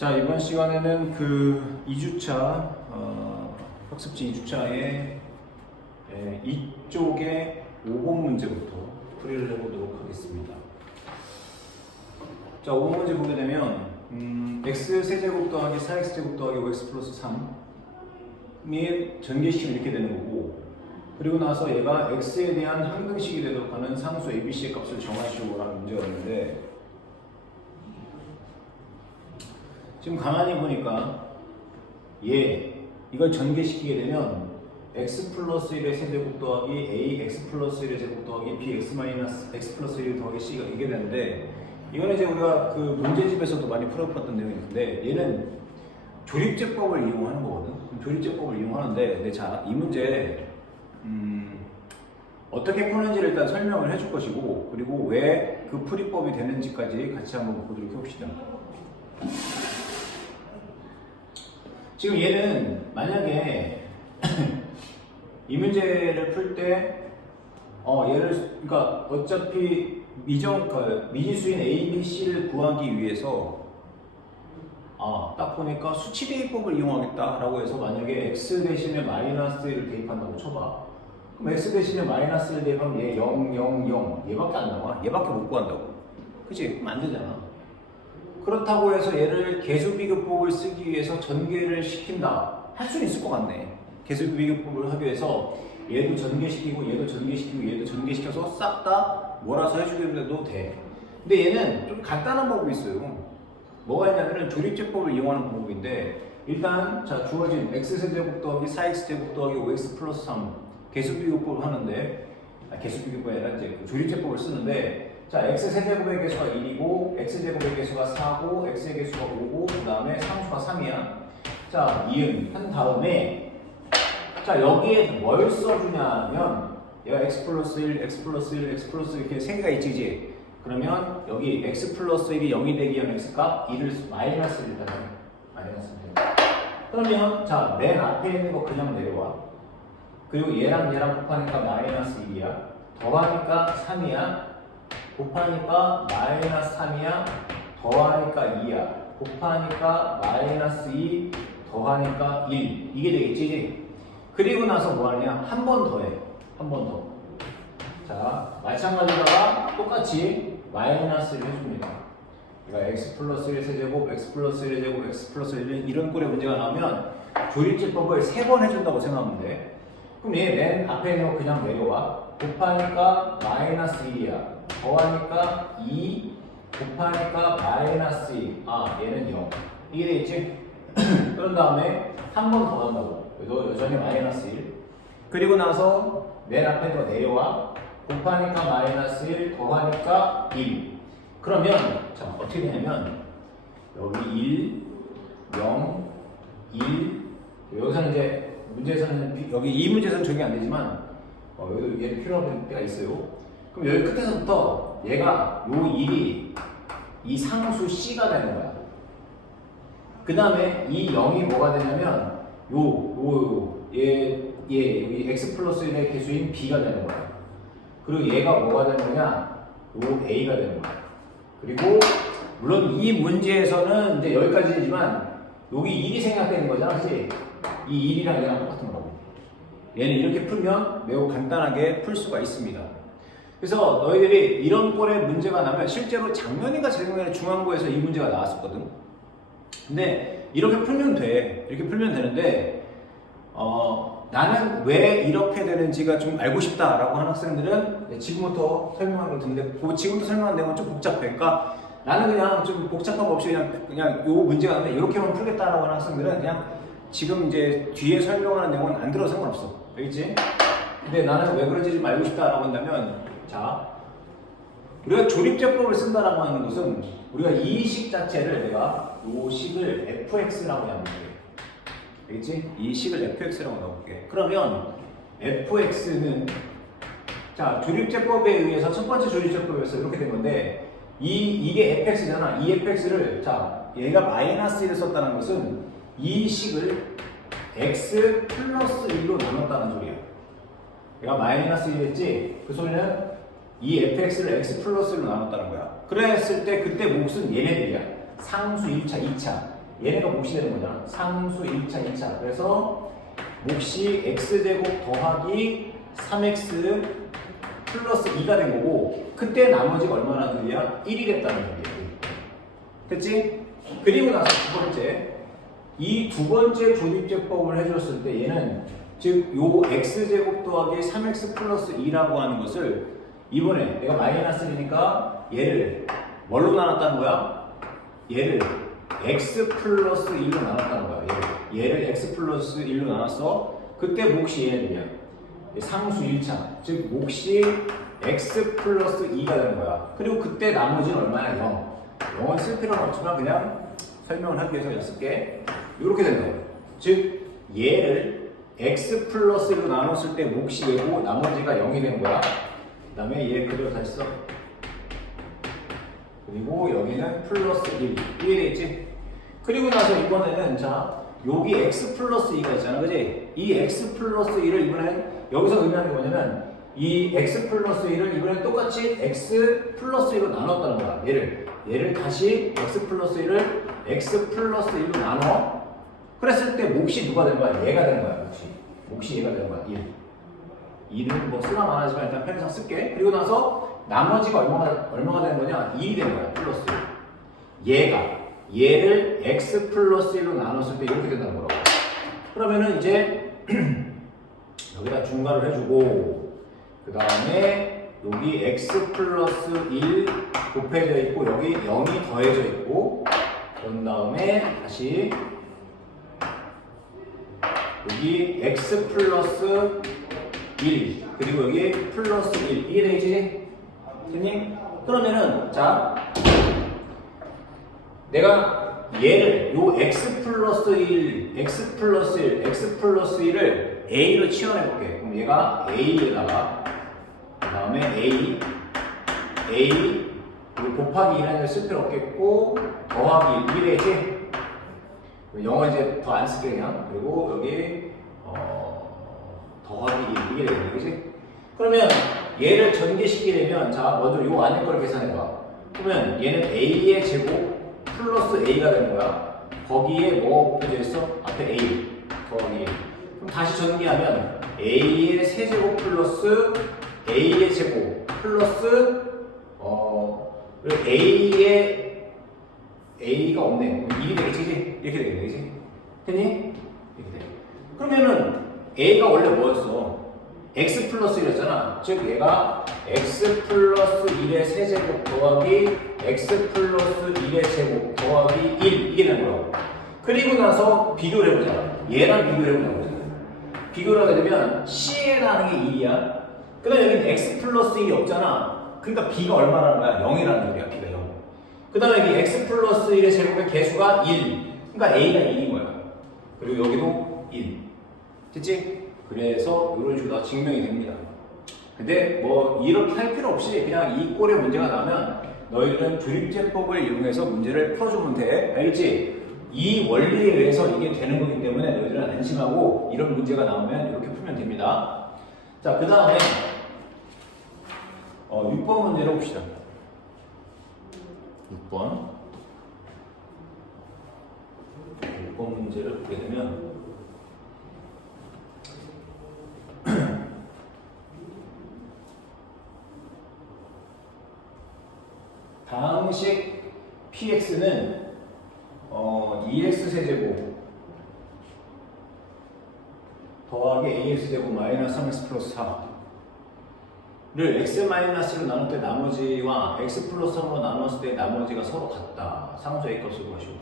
자, 이번 시간에는 그 2주차 학습지 2주차의 이쪽의 5번 문제부터 풀이를 해보도록 하겠습니다. 자, 5번 문제 보게 되면 x 세제곱 더하기 4x제곱 더하기 5x 플러스 3의 전개식이 이렇게 되는 거고, 그리고 나서 얘가 x에 대한 항등식이 되도록 하는 상수 abc의 값을 정하시오라는 문제였는데, 지금 가만히 보니까 이걸 전개시키게 되면 x 플러스 1의 세제곱 더하기 a x 플러스 1의 제곱 더하기 b x 마이너스 x 플러스 1 더하기 c가 이게 되는데, 이거는 이제 우리가 그 문제집에서도 많이 풀어봤던 내용이 있는데, 얘는 조립제법을 이용하는 거거든. 조립제법을 이용하는데, 근데 자, 이 문제 어떻게 푸는지를 일단 설명을 해줄 것이고, 그리고 왜 그 풀이법이 되는지까지 같이 한번 보도록 해봅시다. 지금 얘는 만약에 이 문제를 풀 때 그러니까 어차피 미지수인 A, B, C를 구하기 위해서 딱 보니까 수치 대입법을 이용하겠다라고 해서, 만약에 x 대신에 마이너스 1을 대입한다고 쳐봐. 그럼 x 대신에 마이너스 1 대입하면 얘 0, 0, 0 얘밖에 안 나와. 얘밖에 못 구한다고. 그치? 그럼 안 되잖아. 그렇다고 해서 얘를 개수비교법을 쓰기 위해서 전개를 시킨다 할 수는 있을 것 같네. 개수비교법을 하기 위해서 얘도 전개시키고 얘도 전개시키고 얘도 전개시켜서 싹 다 몰아서 해주기도 돼. 근데 얘는 좀 간단한 방법이 있어요. 뭐가 있냐면은 조립제법을 이용하는 방법인데, 일단 자, 주어진 x세제곱 더하기 4x제곱 더하기 5x 플러스 3 개수비교법을 하는데, 개수비교법이 아니라 이제 조립제법을 쓰는데, 자, x세제곱의 개수가 1이고 x제곱의 개수가 4고 x의 개수가 5고 그 다음에 상수가 3이야. 자, 이응 한 다음에, 자, 여기에 뭘 써주냐면 얘가 x 플러스 1, x 플러스 1, x 플러스 1 이렇게 세 개가 있지, 그지? 그러면 여기 x 플러스 1이 0이 되기 위한 x값 1을 마이너스 1을 따져. 마이너스 1. 그러면 자, 맨 앞에 있는 거 그냥 내려와. 그리고 얘랑 곱하니까 마이너스 1이야. 더하니까 3이야. 곱하니까 마이너스 3이야. 더하니까 2야. 곱하니까 마이너스 2 더하니까 1 이게 되겠지. 그리고 나서 뭐하냐, 한 번 더 해. 한 번 더. 자, 마찬가지다가 똑같이 마이너스를 해줍니다. 그러니까 x 플러스 1 세제곱, x 플러스 1 제곱, x 플러스 1 이런 꼴의 문제가 나오면 조립제법을 3번 해준다고 생각하면 돼. 그럼 얘 맨 앞에 있는 거 그냥 내려와. 곱하니까 마이너스 1이야. 더하니까 2 곱하니까 마이너스 2. 얘는 0 이게 되겠지? 그런 다음에 한 번 더 한다고. 그래도 여전히 마이너스 1. 그리고 나서 맨 앞에 더 내려와. 곱하니까 마이너스 1 더하니까 1. 그러면 자, 어떻게 되냐면 여기 1 0 1 여기서는 이제 문제에서는 여기 이 문제에서는 적용이 안 되지만 여기도 얘는 필요한 때가 있어요. 그럼 여기 끝에서부터 얘가 요 1이 이 상수 C가 되는 거야. 그 다음에 이 0이 뭐가 되냐면 여기 x 플러스 1의 개수인 B가 되는 거야. 그리고 얘가 뭐가 되는 거냐, 요 A가 되는 거야. 그리고 물론 이 문제에서는 이제 여기까지지만 여기 1이 생략되는 거잖아, 그치? 이 1이랑 얘랑 똑같은 거라고. 얘는 이렇게 풀면 매우 간단하게 풀 수가 있습니다. 그래서 너희들이 이런 꼴의 문제가 나면, 실제로 작년인가 재작년에 중앙고에서 이 문제가 나왔었거든. 근데 이렇게 풀면 돼. 이렇게 풀면 되는데, 나는 왜 이렇게 되는지가 좀 알고 싶다라고 하는 학생들은 지금부터 설명하는 걸 듣는데, 지금부터 설명하는 내용은 좀 복잡해. 그러니까 나는 그냥 좀 복잡한 거 없이 그냥 요 문제가 나면 이렇게만 풀겠다라고 하는 학생들은 그냥 지금 이제 뒤에 설명하는 내용은 안 들어도 상관없어. 알겠지? 근데 나는 왜 그런지 좀 알고 싶다라고 한다면, 자, 우리가 조립제법을 쓴다라고 하는 것은 우리가 이 식 자체를, 내가 이 식을 fx라고 나눠볼게. 알겠지? 이 식을 fx라고 나눠볼게. 그러면 fx는, 자, 조립제법에 의해서, 첫 번째 조립제법에서 이렇게 된 건데, 이게 fx잖아. 이 fx를, 자, 얘가 마이너스 1을 썼다는 것은 이 식을 x 플러스 1로 나눴다는 소리야. 얘가 마이너스 1이었지? 그 소리는 이 fx를 x 플러스 1로 나눴다는 거야. 그랬을 때 그때 몫은 얘네들이야. 상수 1차, 2차. 얘네가 몫이 되는 거잖아. 상수 1차, 2차. 그래서 몫이 x제곱 더하기 3x 플러스 2가 된 거고 그때 나머지가 얼마나 들이야? 1이 됐다는 얘기야. 됐지? 그리고 나서 두 번째 이 두 번째 조립제법을 해줬을 때 얘는 즉 요 x제곱 더하기 3x 플러스 2라고 하는 것을 이번에 내가 마이너스 1이니까 얘를 뭘로 나눴다는 거야? 얘를 x 플러스 1로 나눴다는 거야. 얘를 x 플러스 1로 나눴어. 그때 몫이 얘는요. 상수 1차. 즉 몫이 x 플러스 2가 되는 거야. 그리고 그때 나머지는 얼마야? 0. 0은 쓸 필요는 없지만 그냥 설명을 하기 위해서 쓸게. 이렇게 된다고. 즉 얘를 x 플러스 1로 나눴을 때 몫이 얘고 나머지가 0이 되는 거야. 그 다음에 얘 그대로 다시 써. 그리고 여기는 플러스 1. 이해되겠지? 그리고 나서 이번에는 자 여기 x 플러스 2가 있잖아. 그지? 이 x 플러스 2를 이번엔 여기서 의미하는 게 뭐냐면 이 x 플러스 1을 이번엔 똑같이 x 플러스 1로 나눴다는 거야. 얘를 다시 x 플러스 1을 x 플러스 1로 나눠. 그랬을 때 몫이 누가 되는 거야? 얘가 되는 거야. 몫이 얘가 되는 거야. 1. 2는 뭐 쓰나 말하지만 일단 편의상 쓸게. 그리고 나서 나머지가 얼마가 되는 거냐? 2이 되는 거야. 플러스 1. 얘를 x 플러스 1로 나눴을 때 이렇게 된다는 거라고. 그러면은 이제 여기다 중괄을 해주고 그 다음에 여기 x 플러스 1 곱해져 있고 여기 0이 더해져 있고 그런 다음에 다시 여기 x 플러스 1 그리고 여기 플러스 1 이게 되지? 선생님? 그러면은 자 내가 얘를 요 x 플러스 1, x 플러스 1, x 플러스 1을 a로 치환해 볼게. 그럼 얘가 a에다가 그 다음에 a 곱하기 2라는 걸 쓸 필요 없겠고 더하기 1 이래지? 영어 이제 더 안 쓸게 그냥. 그리고 여기 더하기 1 이게 되겠네, 그지? 그러면 얘를 전개시키려면 자 먼저 요 안에 걸 계산해 봐. 그러면 얘는 a의 제곱 플러스 a가 되는 거야. 거기에 뭐 곱해져 있어? 앞에 a 더하기 1. 그럼 다시 전개하면 a의 세제곱 플러스 a의 제곱 플러스 그리고 a가 없네. 2이 되겠지? 이렇게 되겠지? 됐니? 이렇게 돼. 그러면은 a가 원래 뭐였어? x 플러스 1이었잖아. 즉 얘가 x 플러스 1의 세제곱 더하기 x 플러스 1의 제곱 더하기 1 이게 되는 거라고. 그리고 나서 비교를 해보자. 얘랑 비교를 해보자. 비교를 하게 되면 c에라는 게 2야. 그 다음에 여기는 x 플러스 1이 없잖아. 그러니까 b가 얼마라는 거야? 0이라는 소리야. b가 0. 그 다음에 여기 x 플러스 1의 제곱의 개수가 1. 그러니까 a가 1인 거야. 그리고 여기도 1. 됐지? 그래서 이런 식으로 다 증명이 됩니다. 근데 뭐 이렇게 할 필요 없이 그냥 이 꼴의 문제가 나면 너희들은 조립제법을 이용해서 문제를 풀어주면 돼. 알겠지? 이 원리에 의해서 이게 되는 거기 때문에 너희들은 안심하고 이런 문제가 나오면 이렇게 풀면 됩니다. 자, 그 다음에 6번 문제를 봅시다. 6번 문제를 보게 되면 다항식 px는 2x 세제곱 더하기 ax제곱 마이너스 3x 플러스 4를 x 마이너스로 나눌 때 나머지와 x 플러스 3으로 나눴을 때 나머지가 서로 같다. 상수 a 값을 구하시고.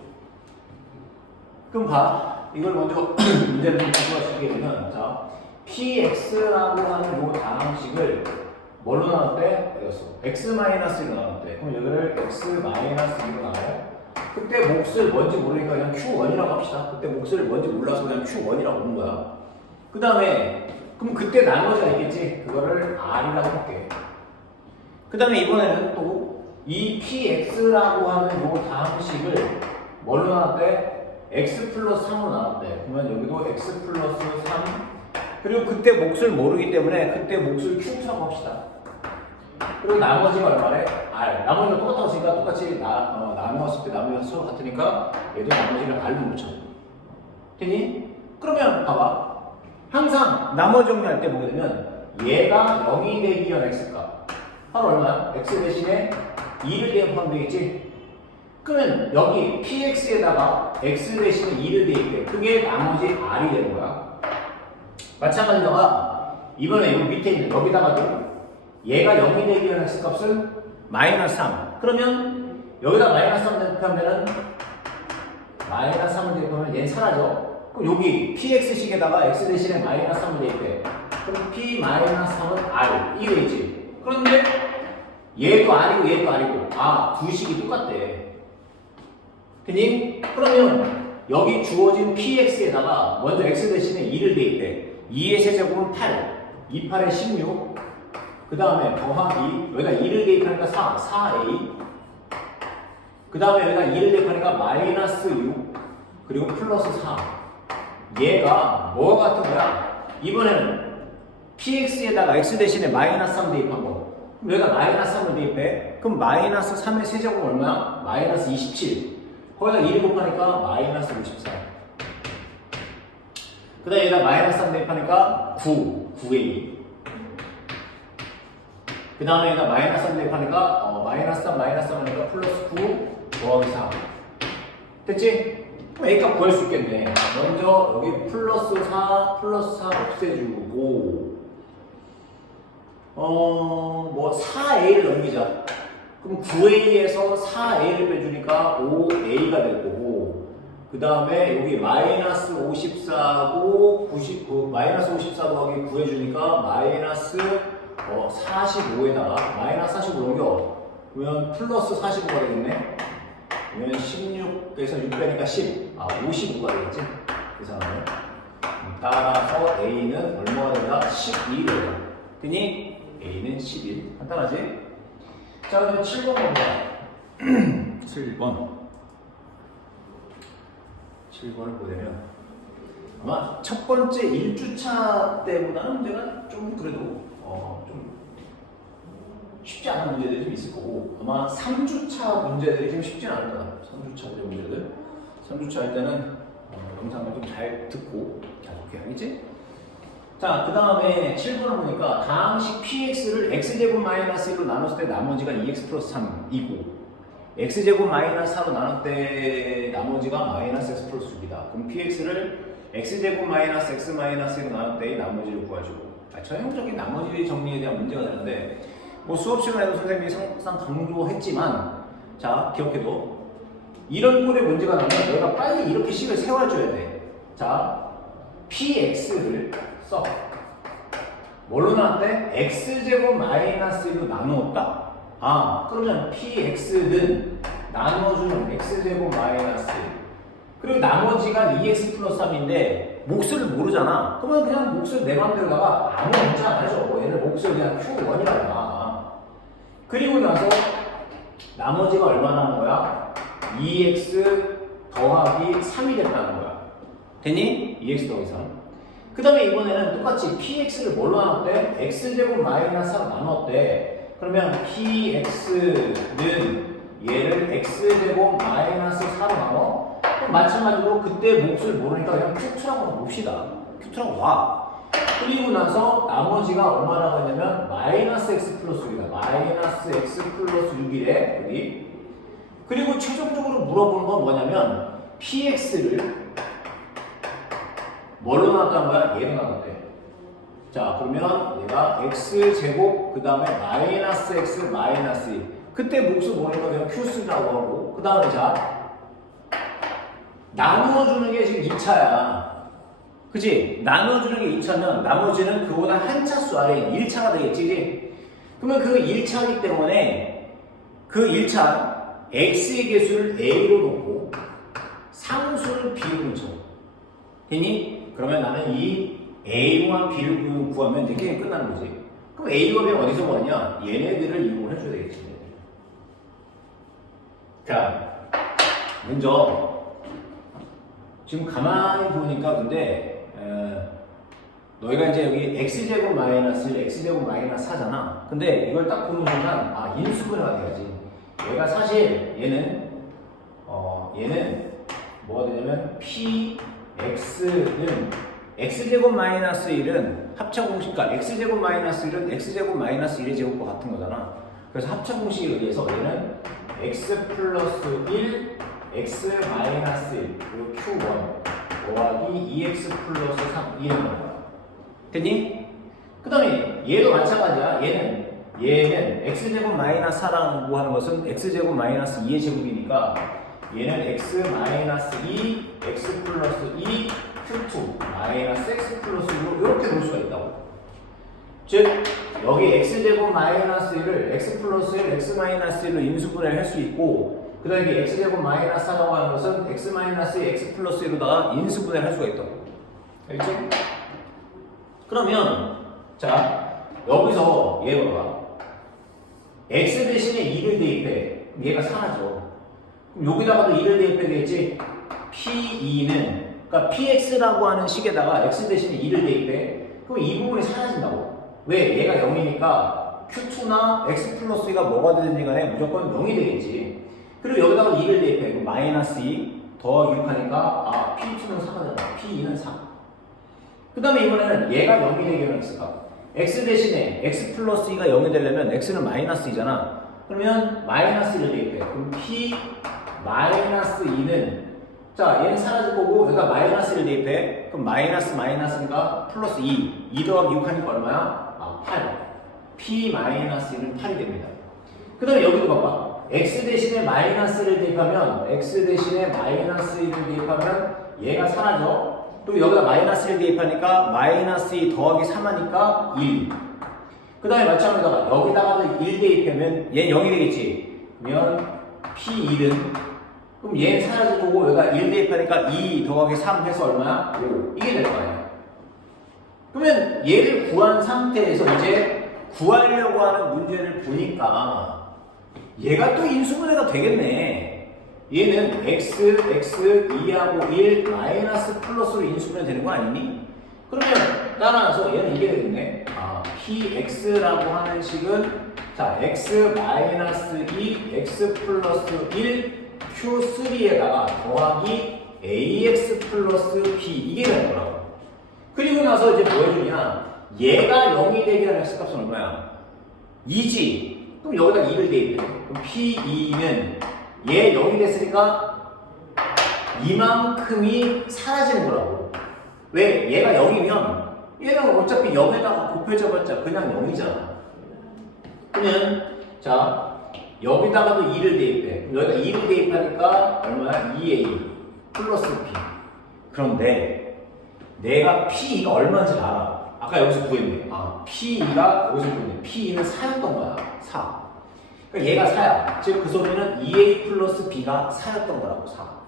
그럼 봐. 이걸 먼저 문제를 좀 가져가시게 되면 자 px라고 하는 요 다항식을 뭘로 나눌 때? 이겼어. x 마이너스로 나눌 때. 그럼 여기를 x 마이너스로 나눠요. 그때 몫을 뭔지 모르니까 그냥 q1이라고 합시다. 그때 몫을 뭔지 몰라서 그냥 q1이라고 보는 거야. 그 다음에 그럼 그때 나머지가 있겠지? 그거를 r이라고 할게. 그 다음에 이번에는 또 이 px라고 하는 요 다항식을 뭘로 나눴대? x 플러스 3으로 나눴대. 그러면 여기도 x 플러스 3 그리고 그때 몫을 모르기 때문에 그때 몫을 q라고 합시다. 그리고 나머지가 얼마래? R. 나머지가 똑같다고 했으니까 똑같이 나누었을 때 나머지가 서로 같으니까 얘도 나머지를 R로 붙여. 됐니? 그러면 봐봐. 항상 나머지 정리할 때 보게 되면 얘가 0이 되기 위한 x값. 바로 얼마야? x 대신에 2를 대입하면 되겠지? 그러면 여기 px에다가 x 대신에 2를 대입해. 그게 나머지 r이 되는 거야. 마찬가지다가 이번에 여기 밑에 있는 여기다가도 얘가 0이 되기 위한 x값은 마이너스 3. 그러면 여기다 마이너스 3 대입하면은 마이너스 3을 대입하면 얘는 사라져. 그럼 여기 px식에다가 x 대신에 마이너스 3을 대입해. 그럼 p 마이너스 3은 r. 이게 되지. 그런데 얘도 r이고 얘도 r이고 두 식이 똑같대. 됐니? 그러면 여기 주어진 px에다가 먼저 x 대신에 2를 대입해. 2의 세제곱은 8, 2, 8에 16. 그 다음에 더하기 여기다 2를 대입하니까 4a. 그 다음에 여기다 2를 대입하니까 마이너스 6 그리고 플러스 4. 얘가 뭐가 같은 거야? 이번에는 px에다가 x 대신에 마이너스 3 대입한 거. 그럼 여기다 마이너스 3을 대입해. 그럼 마이너스 3의 세제곱은 얼마야? 마이너스 27. 거기다 2를 곱하니까 마이너스 54. 그 다음에 여기다 마이너스 3 대입하니까 9a. 그 다음에 여기다 마이너스 3 대입하니까 마이너스 3 마이너스 3 하니까 플러스 9 더하기 4. 됐지? 그럼 A값 구할 수 있겠네. 먼저 여기 플러스 4 없애주고 뭐 4A를 넘기자. 그럼 9A에서 4A를 빼주니까 5A가 될 거고 그 다음에 여기 마이너스 54고 99 마이너스 54 더하기 9 해주니까 마이너스 45에다가 마이너스 45 넘겨. 그러면 플러스 45가 되겠네. 그러면 16에서 6 빼니까 10. 55가 되겠지? 계산하면. 따라서 A는 얼마가 된다? 12가 된다. 되니? A는 11. 간단하지? 자, 그러면 7번 봅니다. 7번을 보려면 아마 첫 번째 1주차 때보다는 문제가 좀 그래도 좀 쉽지 않은 문제들이 좀 있을 거고 아마 3주차 문제들이 좀 쉽지 않을 거다. 3주차 문제들. 3주차 할 때는 영상을 좀 잘 듣고 잘 볼게 알겠지? 자, 그 다음에 7번을 보니까 다항식 px를 x제곱 마이너스 1로 나눴을 때 나머지가 2x 플러스 3이고 x제곱 마이너스 4로 나눌 때 나머지가 마이너스 x 플러스 6이다. 그럼 px를 x제곱 마이너스 x 마이너스 1로 나눌 때의 나머지를 구해주고 전형적인 나머지 정리에 대한 문제가 되는데 뭐 수업 시간에도 선생님이 항상 강조했지만 자, 기억해도 이런 꼴의 문제가 나면 내가 빨리 이렇게 식을 세워줘야 돼. 자, px를 써. 뭘로 나눴대? x제곱 마이너스 1로 나누었다? 그러면 px는 나눠주는 x제곱 마이너스 1 그리고 나머지가 2x 플러스 3인데 몫을 모르잖아. 그러면 그냥 몫을 내 맘대로다가 아무 문제 안 하죠. 얘를 몫을 그냥 q1이라고 놔. 그리고 나서 나머지가 얼마 나는 거야? 2x 더하기 3이 됐다는 거야. 됐니? 2x 더하기 3. 그 다음에 이번에는 똑같이 px를 뭘로 나눴대? x제곱 마이너스 4로 나눴대. 그러면 px는 얘를 x제곱 마이너스 4로 나눠? 그럼 마찬가지로 그때 몫을 모르니까 그냥 q2라고 봅시다. q2라고 와. 그리고 나서 나머지가 얼마라고 하냐면 마이너스 x 플러스 6이다. 마이너스 x 플러스 6이래. 여기. 그리고 최종적으로 물어보는 건 뭐냐면 px를 뭘로 나눴다는 거야? 얘로 나눴대. 자, 그러면 얘가 x제곱 그 다음에 마이너스 x 마이너스 2 그때 몫을 모르니까 그냥 q 쓰라고 하고 그 다음에 자 나누어주는 게 지금 2차야. 그치? 나눠주는 게 2차면 나머지는 그보다 한 차수 아래 1차가 되겠지, 그치? 그러면 그 1차이기 때문에 그 1차 x의 개수를 a로 놓고 상수를 b로 놓죠. 됐니? 그러면 나는 이 a와 b를 구하면 이제 게임 끝나는 거지. 그럼 a와 b는 어디서 구하냐? 얘네들을 이용을 해줘야 되겠지. 자, 먼저 지금 가만히 보니까 근데 너희가 이제 여기 x제곱 마이너스 1, x제곱 마이너스 4잖아. 근데 이걸 딱 보는 순간 아 인수분해가 돼야지. 얘가 사실 얘는 뭐가 되냐면 px는 x제곱 마이너스 1은 합차공식과 x제곱 마이너스 1은 x제곱 마이너스 1의 제곱과 같은 거잖아. 그래서 합차공식에 의해서 얘는 x 플러스 1 x 마이너스 1 그리고 q1 더하기 2x 플러스 3 이런 거야. 됐니? 그 다음에 얘도 마찬가지야. 얘는 x제곱 마이너스 4라고 하는 것은 x제곱 마이너스 2의 제곱이니까 얘는 x 마이너스 2 x 플러스 2 q2 마이너스 x 플러스 2로 이렇게 놓을 수가 있다고. 즉 여기 x제곱 마이너스 1을 x 플러스 1 x 마이너스 1로 인수분해를 할 수 있고 그 다음에 x제곱 마이너스 4라고 하는 것은 x 마이너스 2 x 플러스 1로다가 인수분해를 할 수가 있다고. 알겠지? 그러면 자 여기서 얘 봐봐. x 대신에 2를 대입해. 얘가 사라져. 그럼 여기다가도 2를 대입해 되겠지? P2는 그러니까 PX라고 하는 식에다가 x 대신에 2를 대입해. 그럼 이 부분이 사라진다고. 왜? 얘가 0이니까 Q2나 x 플러스 2가 뭐가 되든지 간에 무조건 0이 되겠지. 그리고 여기다가 2를 대입해. 그럼 마이너스 2 더하기 6 하니까 아 P2는 4가 되잖아. P2는 4. 그 다음에 이번에는 얘가 0이 되기는 했을까? x 대신에 x 플러스 2가 0이 되려면 x는 마이너스 2잖아. 그러면 마이너스 1을 대입해. 그럼 p 마이너스 2는 자 얘는 사라질 거고 여기다 마이너스 1을 대입해. 그럼 마이너스니까 플러스 2 더하기 6 하니까 얼마야? 아 8. p 마이너스 1은 8이 됩니다. 그 다음에 여기도 봐봐. x 대신에 마이너스 1을 대입하면 x 대신에 마이너스 1을 대입하면 얘가 사라져. 또 여기다 마이너스 1 대입하니까 마이너스 2 더하기 3 하니까 1. 그 다음에 마찬가지로 여기다가도 1 대입하면 얘는 0이 되겠지. 그러면 P1은 그럼 얘는 사라질 거고 여기다 1 대입하니까 2 더하기 3 해서 얼마야? 5. 이게 될 거 아니야. 그러면 얘를 구한 상태에서 이제 구하려고 하는 문제를 보니까 얘가 또 인수분해가 되겠네. 얘는 x, 2하고 1, 마이너스 플러스로 인수분해 되는 거 아니니? 그러면 따라서 얘는 이게 되겠네. 아, px라고 하는 식은 자, x 마이너스 2, x 플러스 1, q3에다가 더하기 ax 플러스 b 이게 되는 거라고. 그리고 나서 이제 뭐 해주냐? 얘가 0이 되게 하는 x값은 얼마야? 2지. 그럼 여기다 2를 대입해. 그럼 p2는 얘 0이 됐으니까 이만큼이 사라지는 거라고. 왜? 얘가 0이면 얘는 어차피 0에다가 곱해져봤자 그냥 0이잖아. 그러면 자 여기다가도 2를 대입해. 여기다 2를 대입하니까 얼마야? 2a 플러스 p. 그런데 내가 p2가 얼마인지 알아. 아까 여기서 구했네. 아 p2가 여기서 구했네. p2는 4였던 거야. 4. 그러니까 얘가 4야. 즉 그 소리는 2a 플러스 b가 4였던 거라고. 4.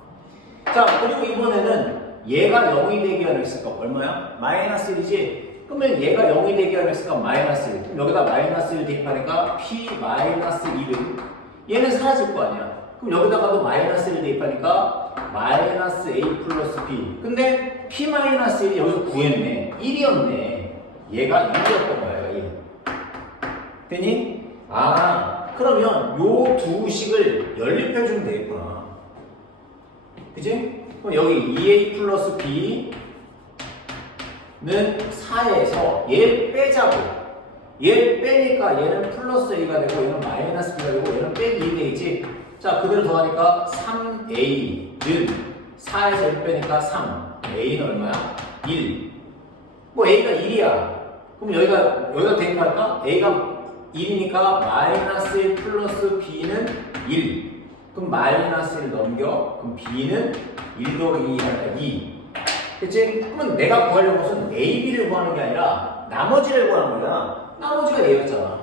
자 그리고 이번에는 얘가 0이 되게 하는 x값 얼마야? 마이너스 1이지? 그러면 얘가 0이 되게 하는 x값 마이너스 1. 그럼 여기다 마이너스 1 대입하니까 p 마이너스 1은 얘는 사라질 거 아니야. 그럼 여기다가도 마이너스 1 대입하니까 마이너스 a 플러스 b. 근데 p 마이너스 1이 여기서 구했네. 1이었네. 얘가 1이었던 거야. 1. 되니? 아 그러면 요 두 식을 연립해주면 되겠구나. 그치? 그럼 여기 2a 플러스 b는 4에서 얘 빼자고. 얘 빼니까 얘는 플러스 a가 되고 얘는 마이너스 b가 되고 얘는 빼기 2 되겠지? 자 그대로 더하니까 3a는 4에서 1 빼니까 3. a는 얼마야? 1. 뭐 a가 1이야. 그럼 여기다 대입할까? a가 1이니까 마이너스 1 플러스 b는 1. 그럼 마이너스 1 넘겨. 그럼 b는 1 더하기 2 하니까 2. 그치? 그러면 내가 구하려는 것은 a, b를 구하는 게 아니라 나머지를 구하는 거잖아. 나머지가 a였잖아.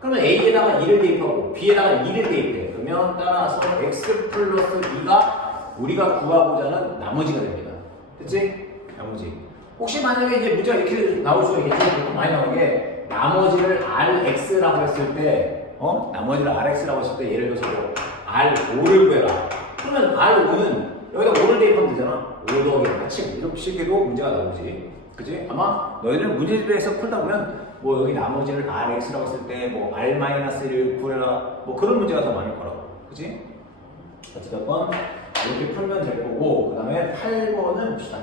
그러면 a에다가 2를 대입하고 b에다가 2를 대입해. 그러면 따라서 x 플러스 2가 우리가 구하고자 하는 나머지가 됩니다. 그치? 나머지. 혹시 만약에 이제 문제가 이렇게 나올 수가 있겠지? 보통 많이 나오는 게 나머지를 rx라고 했을 때 나머지를 rx라고 했을 때 예를 들어서 뭐 r5를 구해라. 그러면 r5는 여기다 5를 대입하면 되잖아. 5 더하기 8, 7 이렇게 해도 문제가 나오지. 그지? 아마 너희들 문제집에서 풀다 보면 뭐 여기 나머지를 RX라고 했을 때 뭐 R-1을 구해라 뭐 그런 문제가 더 많을 거라고. 그지? 어쨌든 이렇게 풀면 될 거고 그 다음에 8번은 봅시다.